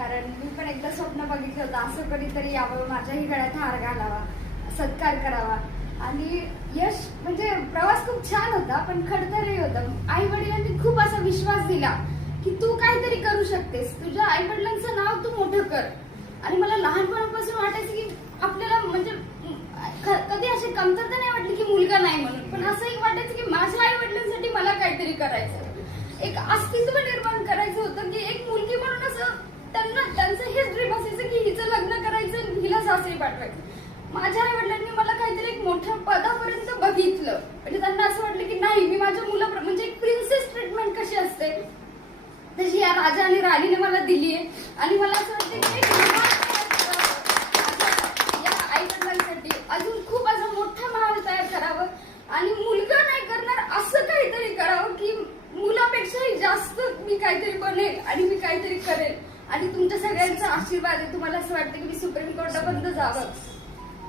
कारण मी पण एकदा स्वप्न बघितलं होतं असं कधीतरी यावं, माझ्याही गळ्यात हार घालावा, सत्कार करावा. आणि यश म्हणजे प्रवास खूप छान होता, पण खडतरही होता. आई वडिलांनी खूप असा विश्वास दिला की तू काहीतरी करू शकतेस, तुझ्या आई वडिलांचं नाव तू मोठं कर. आणि मला लहानपणापासून वाटायचं की आपल्याला म्हणजे कधी अशी कमतरता नाही वाटली की मुलगा नाही म्हणून, पण असं एक वाटायचं की माझ्या आई वडिलांसाठी मला काहीतरी करायचं, एक अस्तित्व निर्माण करायचं होतं. की एक मुलगी म्हणून असं त्यांचं हेच ड्रीम असायचं की हिचं लग्न करायचं, हिला सासरी पाठवायचं. माझ्या आई वडिलांनी मला काहीतरी एक मोठ्या पदापर्यंत बघितलं. म्हणजे त्यांना असं वाटलं की नाही, मी माझ्या मुला म्हणजे एक प्रिन्सेस ट्रीटमेंट कशी असते तशी या राजा आणि राणीने मला दिली आहे. आणि मला असं वाटतं की या आई वडिलांसाठी अजून खूप असं मोठं महाल तयार करावं आणि मुलगा नाही करणार असं काहीतरी करावं की मुलापेक्षाही जास्त मी काहीतरी बनेल आणि मी काहीतरी करेल. आणि तुमच्या सगळ्यांचा आशीर्वाद आहे. तुम्हाला असं वाटतं की मी सुप्रीम कोर्टापर्यंत जावं,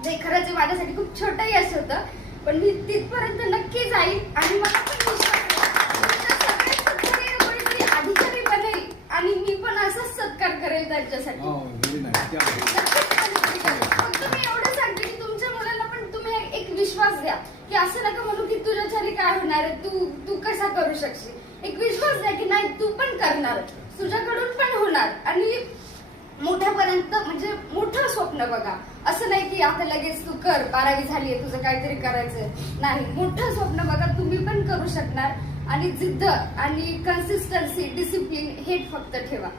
जे खरंच माझ्यासाठी खूप छोटं यश होतं, पण मी तिथपर्यंत नक्की जाईल. आणि मला पण विश्वास कोणीतरी अधिकारी बनेल आणि मी पण असंच सत्कार करेल त्यांच्यासाठी. फक्त मी एवढं सांगते की तुमच्या मुलांना पण तुम्ही एक विश्वास द्या की असं नका म्हणू की तुझ्याच्याने काय होणार आहे, तू कसा करू शकशील. एक विश्वास द्या की नाही, तू पण करणार, तुझ्याकडून पण होणार. आणि मोठ्यापर्यंत म्हणजे मोठं स्वप्न बघा. असं नाही की आता लगेच तू कर, 12वी झालीये, तुझं काहीतरी करायचंय, नाही, मोठं स्वप्न बघा, तुम्ही पण करू शकणार. आणि जिद्द आणि कन्सिस्टन्सी, डिसिप्लिन हे फक्त ठेवा.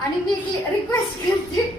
आणि मी रिक्वेस्ट करते